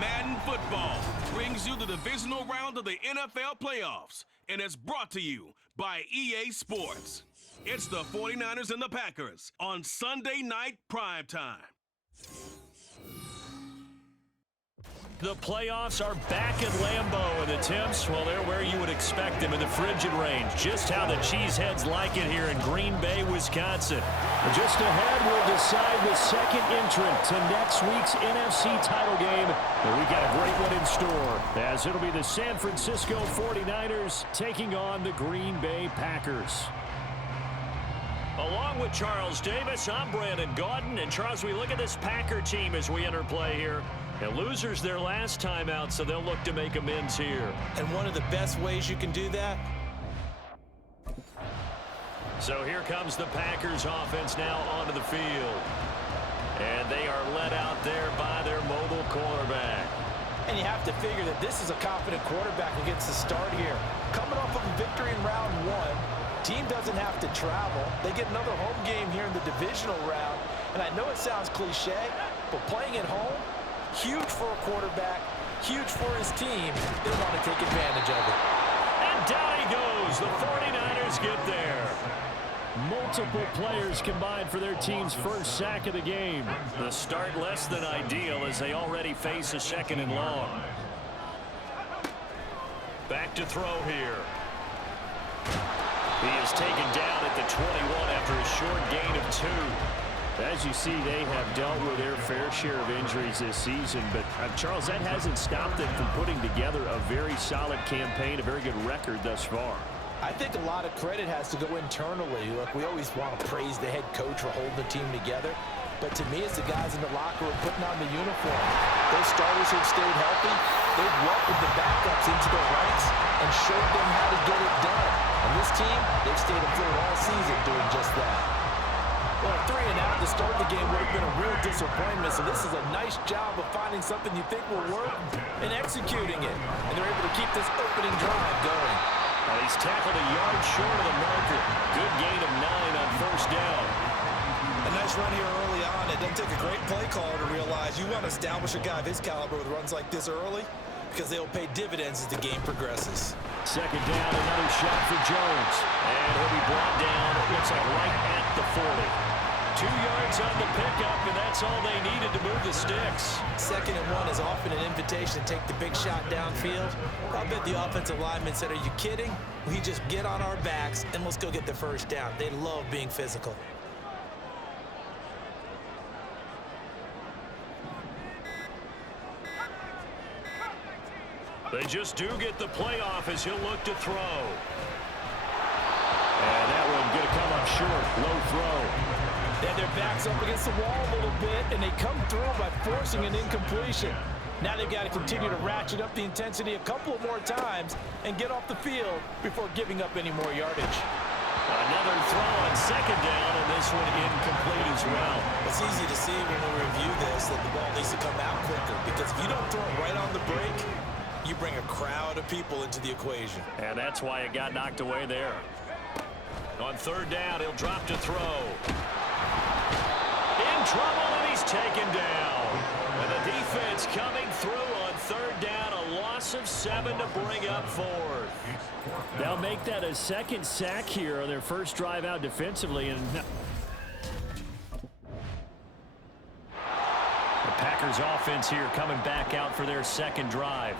Madden Football brings you the divisional round of the NFL playoffs, and it's brought to you by EA Sports. It's the 49ers and the Packers on Sunday night primetime. The playoffs are back at Lambeau, and the temps, well, they're where you would expect them in the frigid range. Just how the Cheeseheads like it here in Green Bay, Wisconsin. And just ahead, we'll decide the second entrant to next week's NFC title game. And we got a great one in store, as it'll be the San Francisco 49ers taking on the Green Bay Packers. Along with Charles Davis, I'm Brandon Gaudin. And Charles, we look at this Packer team as we enter play here. And losers their last time out, so they'll look to make amends here. And one of the best ways you can do that. So here comes the Packers offense now onto the field. And they are led out there by their mobile quarterback. And you have to figure that this is a confident quarterback who gets the start here. Coming off of a victory in round one, team doesn't have to travel. They get another home game here in the divisional round. And I know it sounds cliche, but playing at home, huge for a quarterback, huge for his team. They want to take advantage of it. And down he goes. The 49ers get there. Multiple players combined for their team's first sack of the game. The start less than ideal as they already face a second and long. Back to throw here. He is taken down at the 21 after a short gain of 2. As you see, they have dealt with their fair share of injuries this season. But, Charles, that hasn't stopped them from putting together a very solid campaign, a very good record thus far. I think a lot of credit has to go internally. Look, we always want to praise the head coach for holding the team together. But to me, it's the guys in the locker room putting on the uniform. Those starters who've stayed healthy, they've welcomed the backups into their ranks and showed them how to get it done. And this team, they've stayed afloat all season doing just that. Well, 3 and out to start the game would have been a real disappointment, so this is a nice job of finding something you think will work and executing it. And they're able to keep this opening drive going. Well, he's tackled a yard short of the marker. Good gain of 9 on first down. A nice run here early on. It doesn't take a great play caller to realize you want to establish a guy of his caliber with runs like this early because they'll pay dividends as the game progresses. Second down, another shot for Jones. And he'll be brought down, it looks like right at the 40. 2 yards on the pickup, and that's all they needed to move the sticks. 2nd and 1 is often an invitation to take the big shot downfield. I bet the offensive lineman said, are you kidding? We just get on our backs, and let's go get the first down. They love being physical. They just do get the playoff as he'll look to throw. And that one going to come up short. Low throw. They have their backs up against the wall a little bit, and they come through by forcing an incompletion. Now they've got to continue to ratchet up the intensity a couple of more times and get off the field before giving up any more yardage. Another throw on 2nd down, and this one incomplete as well. It's easy to see when we review this that the ball needs to come out quicker because if you don't throw it right on the break, you bring a crowd of people into the equation. And that's why it got knocked away there. On 3rd down, he'll drop to throw. In trouble, and he's taken down. And the defense coming through on 3rd down, a loss of 7 to bring up 4th. They'll make that a 2nd sack here on their first drive out defensively. And the Packers offense here coming back out for their 2nd drive.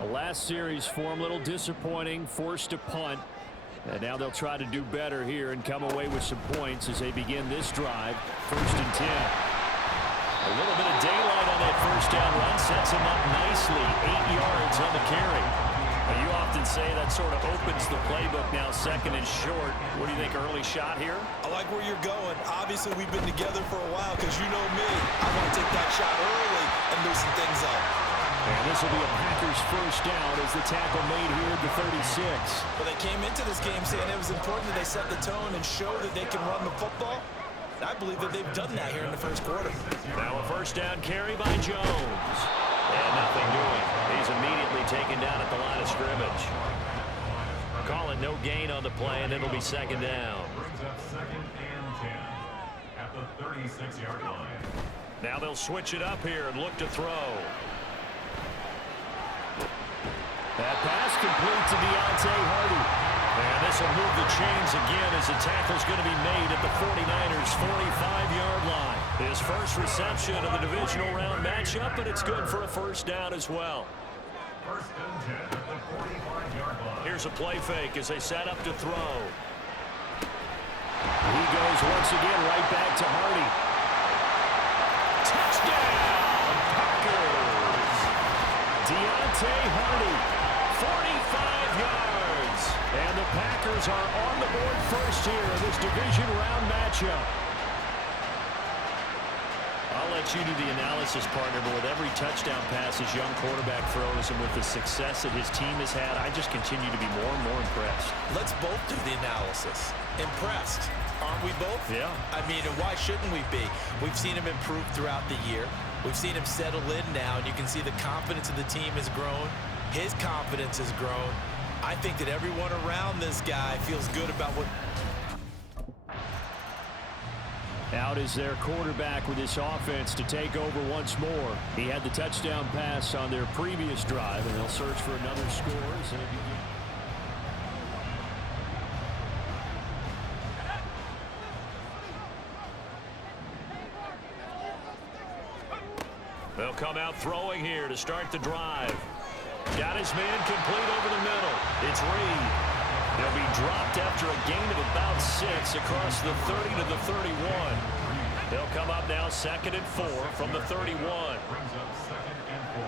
The last series for them, a little disappointing, forced to punt. And now they'll try to do better here and come away with some points as they begin this drive. 1st and 10. A little bit of daylight on that first down run sets him up nicely. 8 yards on the carry. Now, you often say that sort of opens the playbook now, 2nd and short. What do you think, early shot here? I like where you're going. Obviously, we've been together for a while because you know me. I want to take that shot early and loosen things up. And this will be a Packers first down as the tackle made here at the 36. Well, they came into this game saying it was important that they set the tone and show that they can run the football. I believe that they've done that here in the first quarter. Now a first down carry by Jones. And nothing doing. He's immediately taken down at the line of scrimmage. Calling no gain on the play, and it'll be 2nd down. Brings up 2nd and 10 at the 36-yard line. Now they'll switch it up here and look to throw. That pass complete to Deontay Hardy. And this will move the chains again as the tackle's going to be made at the 49ers' 45-yard line. His first reception of the divisional round matchup, but it's good for a first down as well. First and 10 at the 45-yard line. Here's a play fake as they set up to throw. He goes once again right back to Hardy. Touchdown, Packers! Deontay Hardy, 45 yards. And the Packers are on the board first here in this division round matchup. I'll let you do the analysis, partner, but with every touchdown pass his young quarterback throws and with the success that his team has had, I just continue to be more and more impressed. Let's both do the analysis. Impressed. Aren't we both? Yeah. I mean, and why shouldn't we be? We've seen him improve throughout the year. We've seen him settle in now, and you can see the confidence of the team has grown. His confidence has grown. I think that everyone around this guy feels good about what... Out is their quarterback with this offense to take over once more. He had the touchdown pass on their previous drive, and they'll search for another score as they begin. They'll come out throwing here to start the drive. Got his man complete over the middle. It's Reed. They'll be dropped after a gain of about 6 across the 30 to the 31. They'll come up now 2nd and 4 from the 31. Brings up 2nd and 4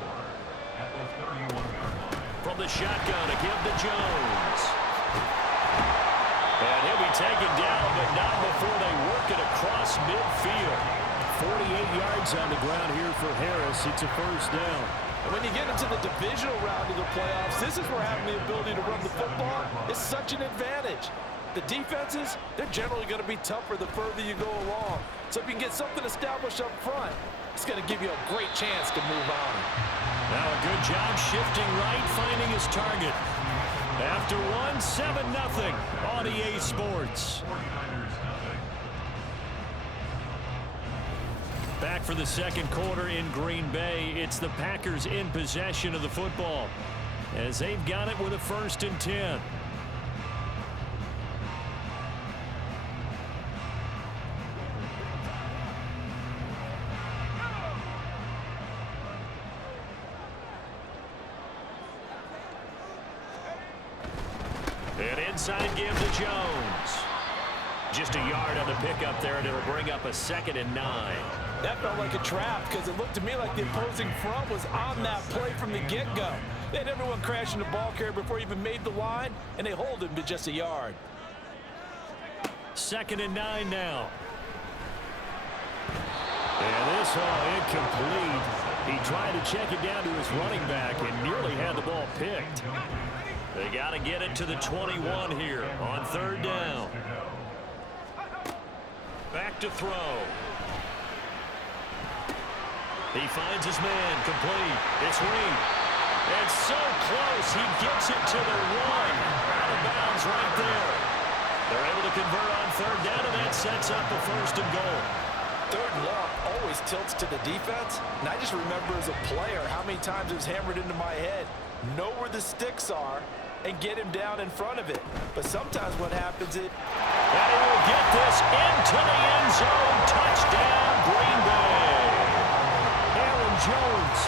at the 31-yard line. From the shotgun, a give to Jones. And he'll be taken down, but not before they work it across midfield. 48 yards on the ground here for Harris. It's a first down. And when you get into the divisional round of the playoffs, this is where having the ability to run the football is such an advantage. The defenses, they're generally going to be tougher the further you go along. So if you can get something established up front, it's going to give you a great chance to move on. Now a good job shifting right, finding his target. After one, 7-0 on EA Sports. 49ers nothing. Back for the second quarter in Green Bay. It's the Packers in possession of the football as they've got it with a 1st and 10. An inside give to Jones. Just a yard on the pickup there, and it'll bring up a 2nd and 9. That felt like a trap because it looked to me like the opposing front was on that play from the get-go. They had everyone crashing the ball carrier before he even made the line, and they hold him to just a yard. 2nd and 9 now. And this incomplete. He tried to check it down to his running back and nearly had the ball picked. They got to get it to the 21 here on 3rd down. Back to throw. He finds his man complete. It's Reed. And so close. He gets it to the 1. Out of bounds right there. They're able to convert on 3rd down, and that sets up a 1st and goal. 3rd and long always tilts to the defense. And I just remember as a player how many times it was hammered into my head. Know where the sticks are and get him down in front of it. But sometimes what happens is... And he will get this into the end zone. Touchdown, Green Bay. Aaron Jones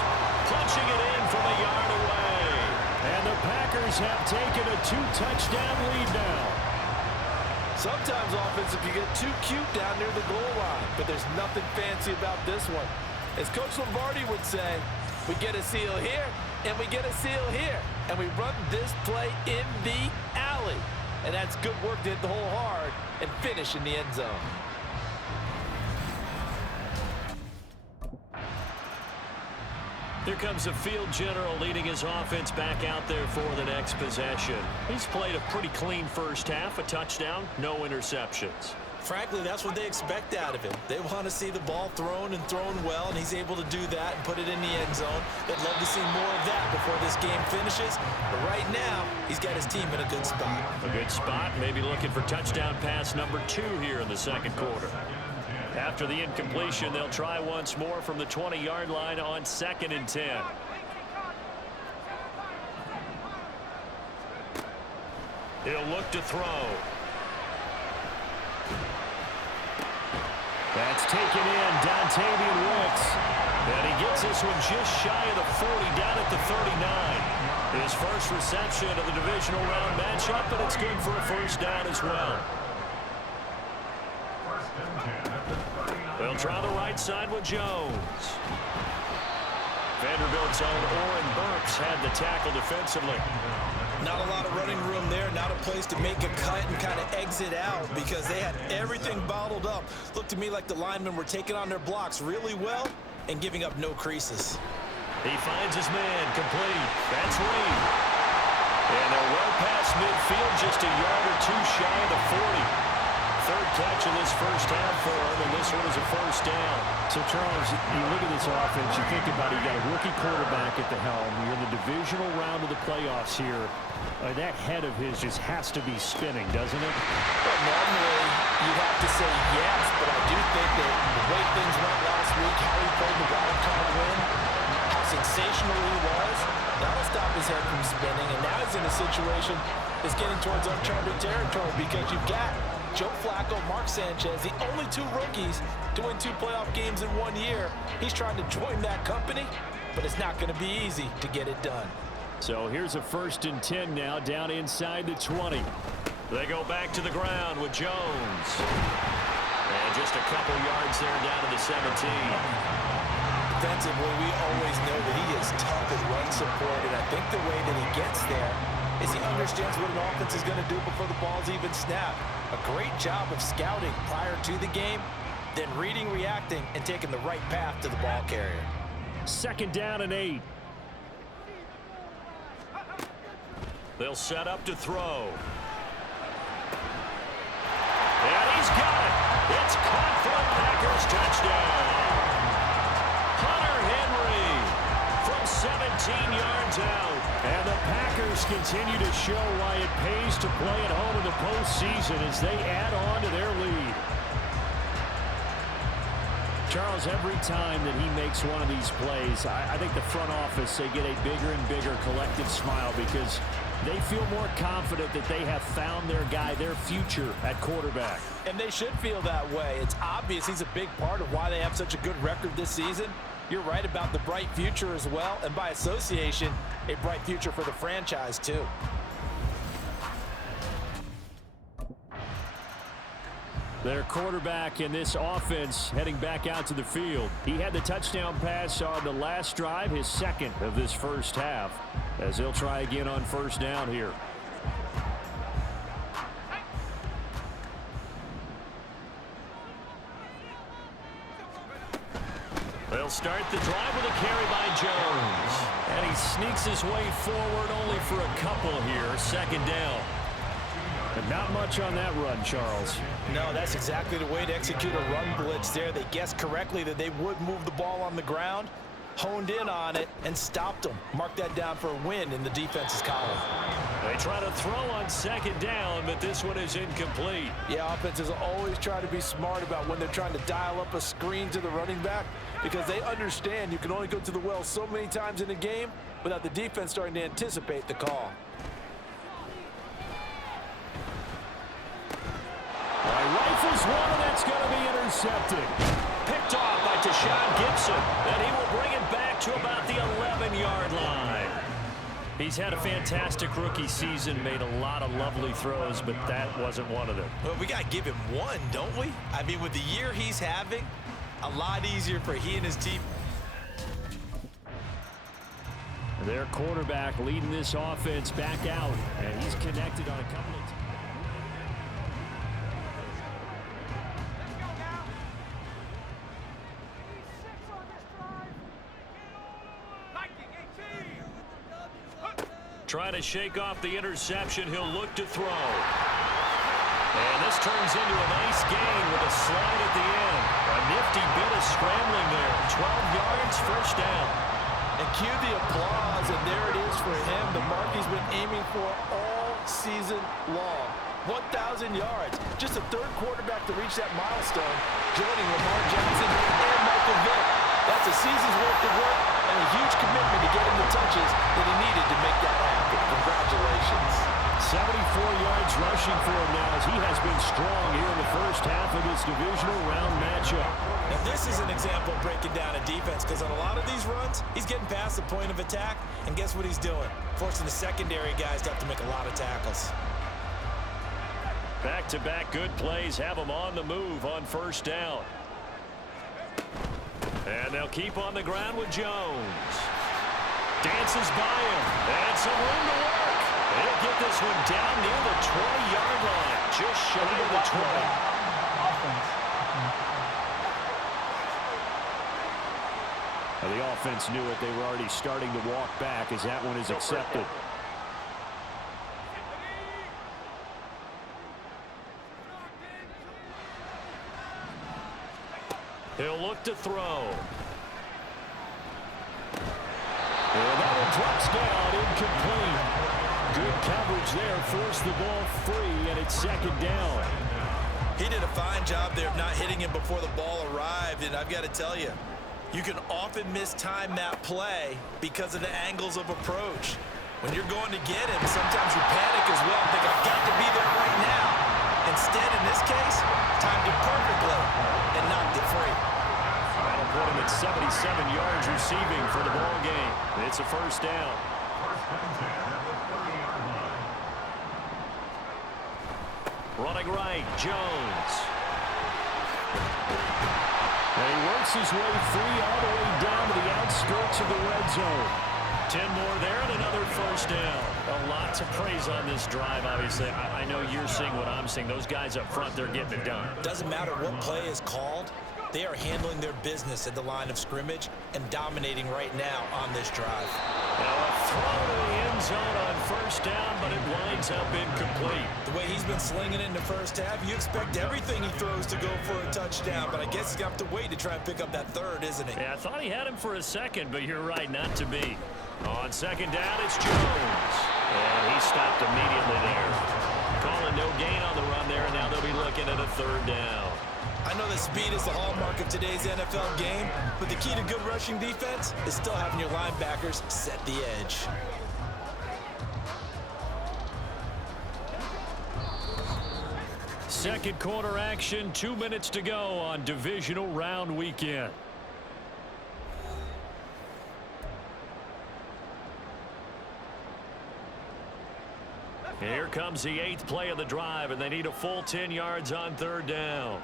punching it in from a yard away. And the Packers have taken a 2-touchdown lead now. Sometimes offensive can get too cute down near the goal line, but there's nothing fancy about this one. As Coach Lombardi would say, we get a seal here, and we get a seal here, and we run this play in the alley. And that's good work to hit the hole hard and finish in the end zone. Here comes the field general leading his offense back out there for the next possession. He's played a pretty clean first half, a touchdown, no interceptions. Frankly, that's what they expect out of him. They want to see the ball thrown and thrown well, and he's able to do that and put it in the end zone. They'd love to see more of that before this game finishes. But right now, he's got his team in a good spot. A good spot, maybe looking for touchdown pass number 2 here in the second quarter. After the incompletion, they'll try once more from the 20-yard line on 2nd and 10. He'll look to throw. That's taken in, Dontavian Wicks. And he gets this one just shy of the 40, down at the 39. His first reception of the divisional round matchup, but it's good for a first down as well. First and 10 at the 39. They'll try the right side with Jones. Vanderbilt's own Oren Burks had the tackle defensively. Not a lot of running room there, not a place to make a cut and kind of exit out because they had everything bottled up. Looked to me like the linemen were taking on their blocks really well and giving up no creases. He finds his man, complete. That's Reed. And they're well past midfield, just a yard or two shy of the 40. Third catch of this first half for him, and this one is a first down. So, Charles, you look at this offense, you think about it, you got a rookie quarterback at the helm. You're in the divisional round of the playoffs here. That head of his just has to be spinning, doesn't it? Well, normally, you'd have to say yes, but I do think that the way things went last week, how he played the wild card win, how sensational he was, that'll stop his head from spinning, and now he's in a situation that's getting towards uncharted territory because you've got Joe Flacco, Mark Sanchez, the only two rookies to win 2 playoff games in 1 year. He's trying to join that company, but it's not going to be easy to get it done. So here's a 1st and 10 now, down inside the 20. They go back to the ground with Jones. And just a couple yards there down to the 17. Defensively, we always know that he is tough at run support, and I think the way that he gets there is he understands what an offense is going to do before the ball's even snapped. A great job of scouting prior to the game, then reading, reacting, and taking the right path to the ball carrier. 2nd down and 8. They'll set up to throw. And he's got it. It's caught for a Packers touchdown. Hunter Henry from 17 yards out. And the Packers continue to show why it pays to play at home in the postseason as they add on to their lead. Charles, every time that he makes one of these plays, I think the front office, they get a bigger and bigger collective smile because they feel more confident that they have found their guy, their future at quarterback. And they should feel that way. It's obvious he's a big part of why they have such a good record this season. You're right about the bright future as well, and by association, a bright future for the franchise too. Their quarterback in this offense heading back out to the field. He had the touchdown pass on the last drive, his 2nd of this first half, as they'll try again on 1st down here. They'll start the drive with a carry by Jones. And he sneaks his way forward only for a couple here. 2nd down. And not much on that run, Charles. No, that's exactly the way to execute a run blitz there. They guessed correctly that they would move the ball on the ground, honed in on it, and stopped them. Mark that down for a win in the defense's column. They try to throw on 2nd down, but this one is incomplete. Yeah, offenses always try to be smart about when they're trying to dial up a screen to the running back because they understand you can only go to the well so many times in a game without the defense starting to anticipate the call. Rifles one, and that's going to be intercepted. Picked off by Tashawn Gibson, and he will bring it back to about the 11-yard line. He's had a fantastic rookie season, made a lot of lovely throws, but that wasn't one of them. Well, we got to give him one, don't we? I mean, with the year he's having, a lot easier for he and his team. Their quarterback leading this offense back out, and he's connected on a couple of times. Trying to shake off the interception. He'll look to throw. And this turns into a nice gain with a slide at the end. A nifty bit of scrambling there. 12 yards, 1st down. And cue the applause, and there it is for him. The mark he's been aiming for all season long. 1,000 yards. Just a 3rd quarterback to reach that milestone, joining Lamar Jackson and Michael Vick. That's a season's worth of work and a huge commitment to get him the touches that he needed to make that happen. Congratulations. 74 yards rushing for him now as he has been strong here in the first half of this divisional round matchup. Now this is an example of breaking down a defense, because on a lot of these runs, he's getting past the point of attack, and guess what he's doing? Forcing the secondary guys to have to make a lot of tackles. Back-to-back good plays have him on the move on first down. And they'll keep on the ground with Jones. Dances by him, and some room to work. He'll get this one down near the 20-yard line, just shy of the 20. The offense knew it. They were already starting to walk back as that one is accepted. He'll look to throw. And that one drops down, incomplete. Good coverage there, forced the ball free, and it's second down. He did a fine job there of not hitting him before the ball arrived, and I've got to tell you, you can often mistime that play because of the angles of approach. When you're going to get him, sometimes you panic as well and think, I've got to be there right now. Instead, in this case, timed it perfectly and knocked it free. That'll put him at 77 yards receiving for the ball game. It's a first down. Running right, Jones. And he works his way free all the way down to the outskirts of the red zone. 10 more there and another first down. A lot to praise on this drive, obviously. I know you're seeing what I'm seeing. Those guys up front, they're getting it done. Doesn't matter what play is called. They are handling their business at the line of scrimmage and dominating right now on this drive. Now a throw to the end zone on first down, but it winds up incomplete. The way he's been slinging it in the first half, you expect everything he throws to go for a touchdown, but I guess he's got to wait to try and pick up that third, isn't he? Yeah, I thought he had him for a second, but you're right, not to be. On second down, it's Jones. And he stopped immediately there. Calling no gain on the run there, and now they'll be looking at a third down. I know that speed is the hallmark of today's NFL game, but the key to good rushing defense is still having your linebackers set the edge. Second quarter action, 2 minutes to go on divisional round weekend. Here comes the 8th play of the drive, and they need a full 10 yards on third down.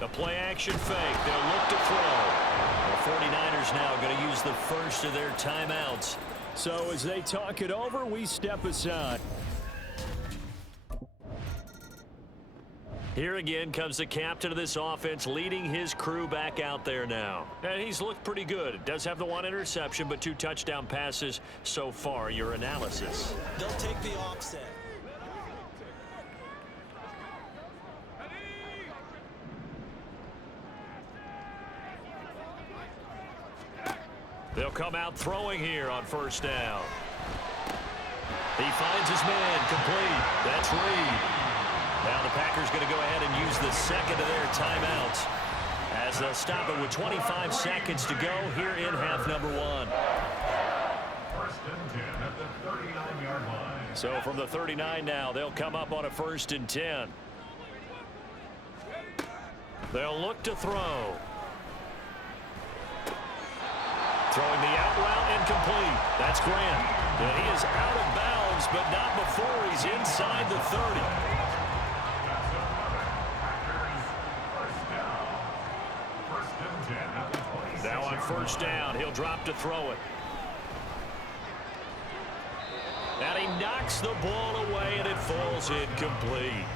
The play action fake. They'll look to throw. The 49ers now going to use the first of their timeouts. So as they talk it over, we step aside. Here again comes the captain of this offense, leading his crew back out there now. And he's looked pretty good. Does have the one interception, but 2 touchdown passes so far. Your analysis. They'll take the offset. They'll come out throwing here on first down. He finds his man, complete. That's Reed. Now the Packers going to go ahead and use the second of their timeouts as they'll stop it with 25 seconds to go here in half number 1. First and 10 at the 39-yard line. So from the 39 now, they'll come up on a 1st and 10. They'll look to throw. Throwing the out route incomplete. That's Grant. And he is out of bounds, but not before he's inside the 30. Now on first down, he'll drop to throw it. And he knocks the ball away, and it falls incomplete.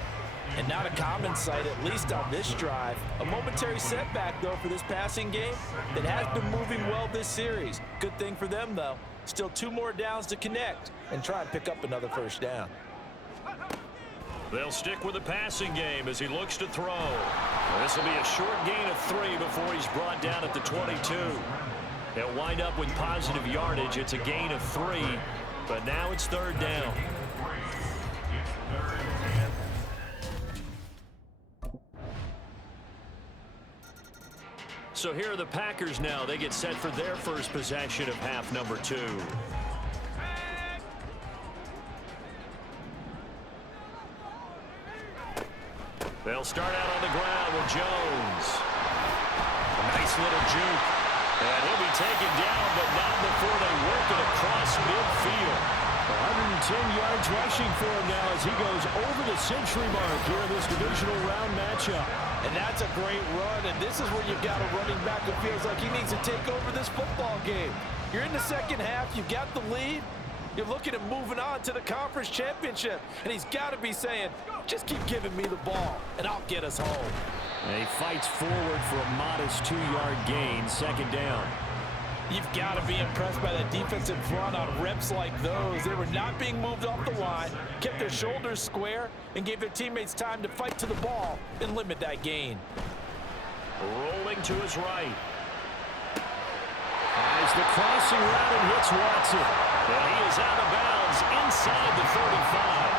And not a common sight, at least on this drive. A momentary setback, though, for this passing game that has been moving well this series. Good thing for them, though. Still 2 more downs to connect and try and pick up another first down. They'll stick with the passing game as he looks to throw. This will be a short gain of 3 before he's brought down at the 22. He'll wind up with positive yardage. It's a gain of 3, but now it's third down. So here are the Packers now. They get set for their first possession of half number 2. They'll start out on the ground with Jones. A nice little juke. And he'll be taken down, but not before they work it across midfield. 110 yards rushing for him now as he goes over the century mark here in this divisional round matchup. And that's a great run, and this is where you've got a running back who feels like he needs to take over this football game. You're in the second half, you've got the lead, you're looking at moving on to the conference championship, and he's got to be saying, just keep giving me the ball, and I'll get us home. And he fights forward for a modest 2-yard gain, second down. You've got to be impressed by that defensive front on reps like those. They were not being moved off the line, kept their shoulders square, and gave their teammates time to fight to the ball and limit that gain. Rolling to his right. As the crossing route and hits Watson. And he is out of bounds inside the 35.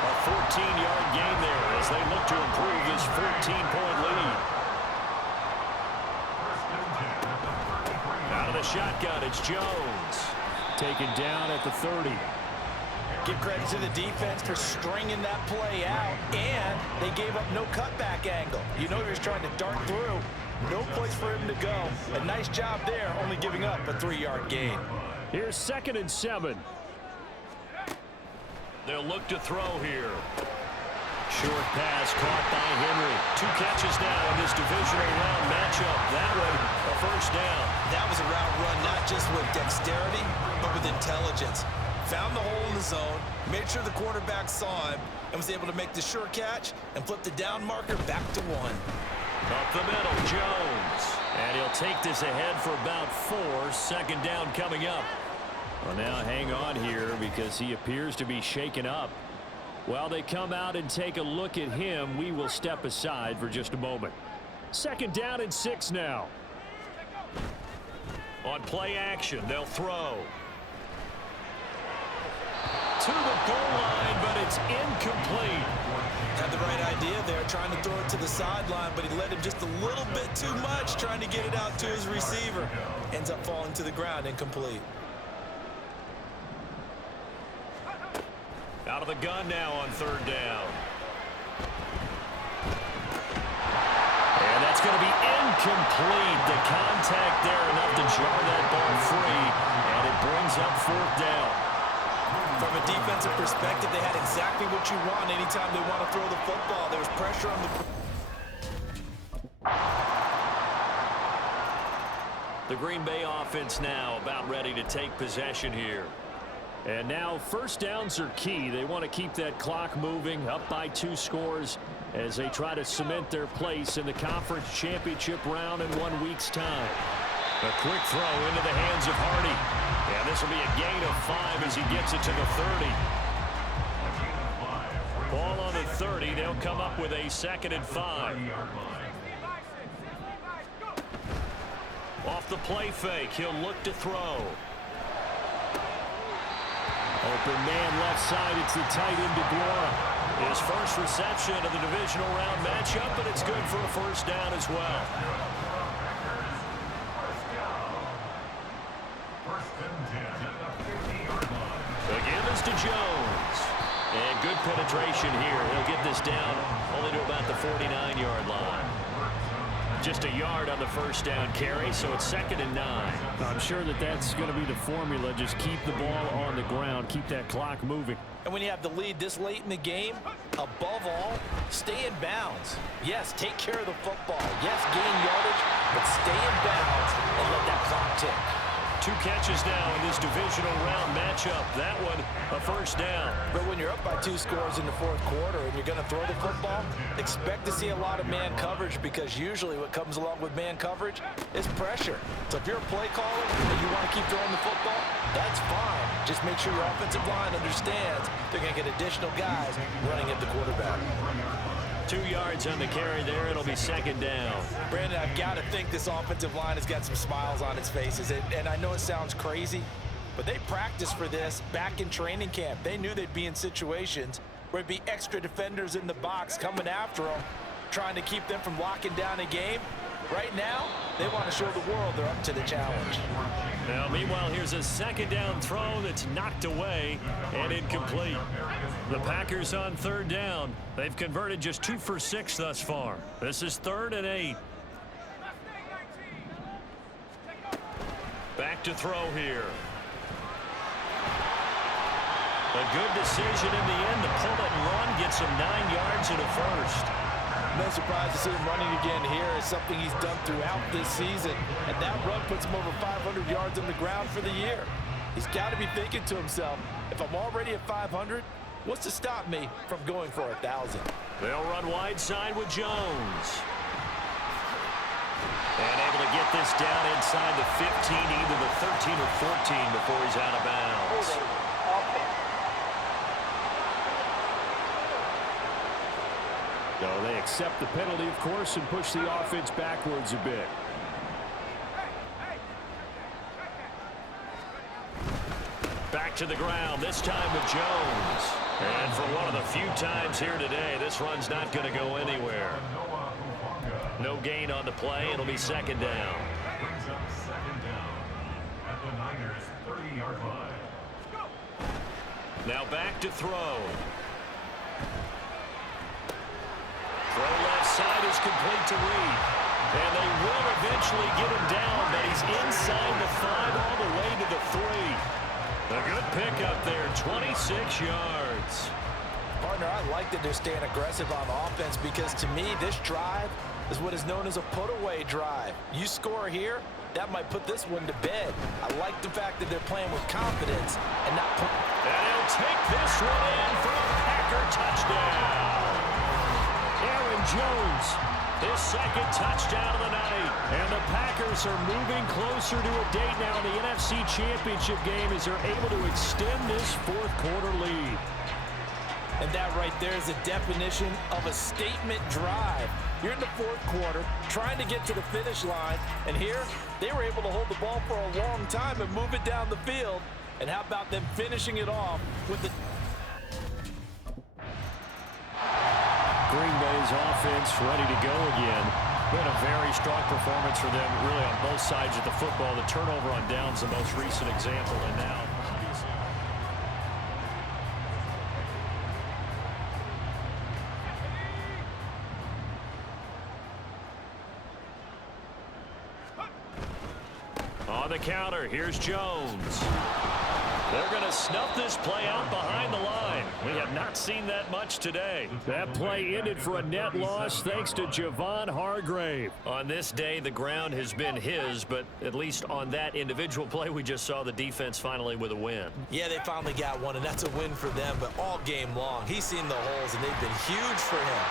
A 14-yard gain there as they look to improve this 14-point lead. Out of the shotgun, it's Jones. Taken down at the 30. Give credit to the defense for stringing that play out, and they gave up no cutback angle. You know he was trying to dart through. No place for him to go. A nice job there, only giving up a 3-yard gain. Here's 2nd and 7. They'll look to throw here. Short pass caught by Henry. 2 catches now in this divisional round matchup. That one, a first down. That was a route run not just with dexterity, but with intelligence. Found the hole in the zone, made sure the quarterback saw him, and was able to make the sure catch and flip the down marker back to 1. Up the middle, Jones. And he'll take this ahead for about 4. Second down coming up. Well, now hang on here because he appears to be shaken up. While they come out and take a look at him, we will step aside for just a moment. 2nd down and 6 now. On play action, they'll throw. To the goal line, but it's incomplete. Had the right idea there, trying to throw it to the sideline, but he let him just a little bit too much, trying to get it out to his receiver. Ends up falling to the ground, incomplete. Out of the gun now on 3rd down. And that's going to be incomplete. The contact there enough to jar that ball free, and it brings up 4th down. From a defensive perspective, they had exactly what you want anytime they want to throw the football. There was pressure on the Green Bay offense now about ready to take possession here. And now 1st downs are key. They want to keep that clock moving, up by 2 scores as they try to cement their place in the conference championship round in 1 week's time. A quick throw into the hands of Hardy. And this will be a gain of 5 as he gets it to the 30. Ball on the 30. They'll come up with a 2nd and 5. Off the play fake, he'll look to throw. Open man left side. It's the tight end DeGuara. His first reception of the divisional round matchup, but it's good for a 1st down as well. The give is to Jones. And good penetration here. He'll get this down only to about the 49-yard line. Just a yard on the 1st down carry, so it's 2nd and 9. I'm sure that that's going to be the formula. Just keep the ball on the ground. Keep that clock moving. And when you have the lead this late in the game, above all, stay in bounds. Yes, take care of the football. Yes, gain yardage, but stay in bounds and let that clock tick. 2 catches now in this divisional round matchup. That one, a 1st down. But when you're up by 2 scores in the 4th quarter and you're going to throw the football, expect to see a lot of man coverage because usually what comes along with man coverage is pressure. So if you're a play caller and you want to keep throwing the football, that's fine. Just make sure your offensive line understands they're going to get additional guys running at the quarterback. 2 yards on the carry there. It'll be 2nd down. Brandon, I've got to think this offensive line has got some smiles on its faces. And I know it sounds crazy, but they practiced for this back in training camp. They knew they'd be in situations where there'd be extra defenders in the box coming after them, trying to keep them from locking down a game. Right now, they want to show the world they're up to the challenge. Now, meanwhile, here's a second down throw that's knocked away and incomplete. The Packers on third down. They've converted just 2 for 6 thus far. This is 3rd and 8. Back to throw here. A good decision in the end to pull it and run, gets him 9 yards and a first. No surprise to see him running again here. It's something he's done throughout this season. And that run puts him over 500 yards on the ground for the year. He's got to be thinking to himself, if I'm already at 500, what's to stop me from going for 1,000? They'll run wide side with Jones. And able to get this down inside the 15, either the 13 or 14 before he's out of bounds. So they accept the penalty, of course, and push the offense backwards a bit. Back to the ground, this time with Jones. And for one of the few times here today, this run's not going to go anywhere. No gain on the play. It'll be second down. Brings up second down at the Niners' 30-yard line. Now back to throw. Throw left side is complete to Reed. And they will eventually get him down, but he's inside the 5 all the way to the 3. A good pickup there, 26 yards. Partner, I like that they're staying aggressive on offense because to me, this drive is what is known as a put-away drive. You score here, that might put this one to bed. I like the fact that they're playing with confidence and not put. And he'll take this one in for a Packer touchdown. Aaron Jones, his second touchdown of the night. And the Packers are moving closer to a date now in the NFC Championship game as they're able to extend this fourth-quarter lead. And that right there is the definition of a statement drive. You're in the fourth quarter, trying to get to the finish line, and here, they were able to hold the ball for a long time and move it down the field. And how about them finishing it off with the... Green Bay's offense ready to go again. Been a very strong performance for them, really, on both sides of the football. The turnover on downs, the most recent example, and now... On the counter, here's Jones. They're going to snuff this play out behind the line. We have not seen that much today. That play ended for a net loss thanks to Javon Hargrave. On this day, the ground has been his, but at least on that individual play, we just saw the defense finally with a win. Yeah, they finally got one, and that's a win for them, but all game long, he's seen the holes, and they've been huge for him.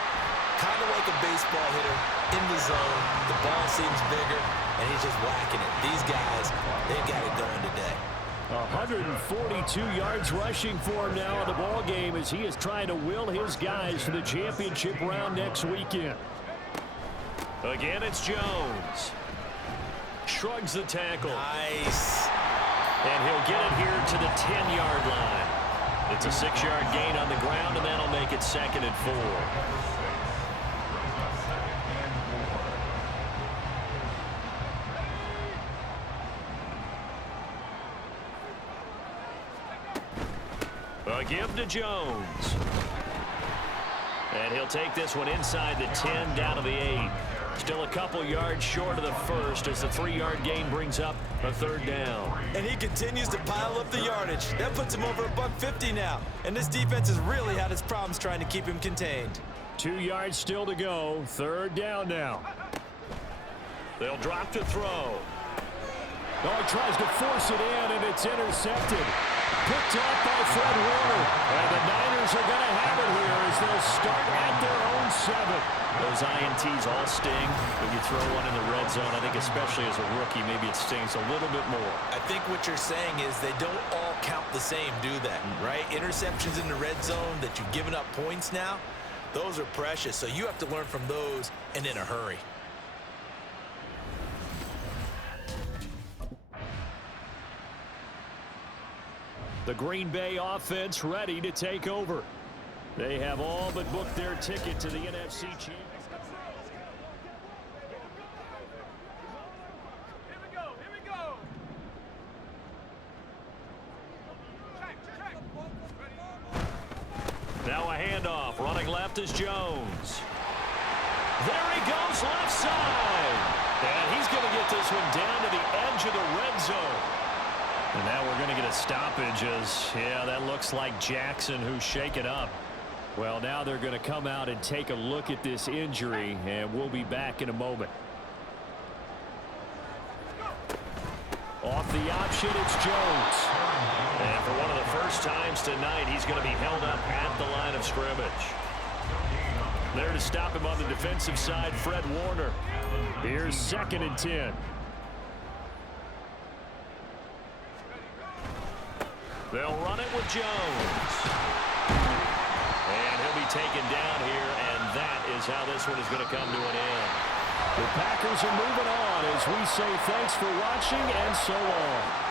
Kind of like a baseball hitter in the zone. The ball seems bigger, and he's just whacking it. These guys, they've got it going today. 142 yards rushing for him now in the ball game as he is trying to will his guys to the championship round next weekend. Again, it's Jones. Shrugs the tackle. Nice. And he'll get it here to the 10-yard line. It's a 6-yard gain on the ground, and that'll make it 2nd and 4. A give to Jones. And he'll take this one inside the 10 down to the 8. Still a couple yards short of the first as the 3-yard gain brings up a 3rd down. And he continues to pile up the yardage. That puts him over $150 now. And this defense has really had its problems trying to keep him contained. 2 yards still to go. 3rd down now. They'll drop to throw. Oh, he tries to force it in, and it's intercepted. Picked off by Fred Warner. And the Niners are going to have it here as they'll start at their own 7. Those INTs all sting when you throw one in the red zone. I think especially as a rookie, maybe it stings a little bit more. I think what you're saying is they don't all count the same, do they? Right? Interceptions in the red zone that you've given up points now, those are precious. So you have to learn from those and in a hurry. The Green Bay offense ready to take over. They have all but booked their ticket to the NFC Championship. handoff. Running left is Jones. There he goes, left side. And he's going to get this one down to the edge of the red zone. And now we're going to get a stoppage as, yeah, that looks like Jackson who's shaken up. Well, now they're going to come out and take a look at this injury, and we'll be back in a moment. Off the option, it's Jones. And for one of the first times tonight, he's going to be held up at the line of scrimmage. There to stop him on the defensive side, Fred Warner. Here's 2nd and 10. They'll run it with Jones. And he'll be taken down here, and that is how this one is going to come to an end. The Packers are moving on as we say thanks for watching and so long.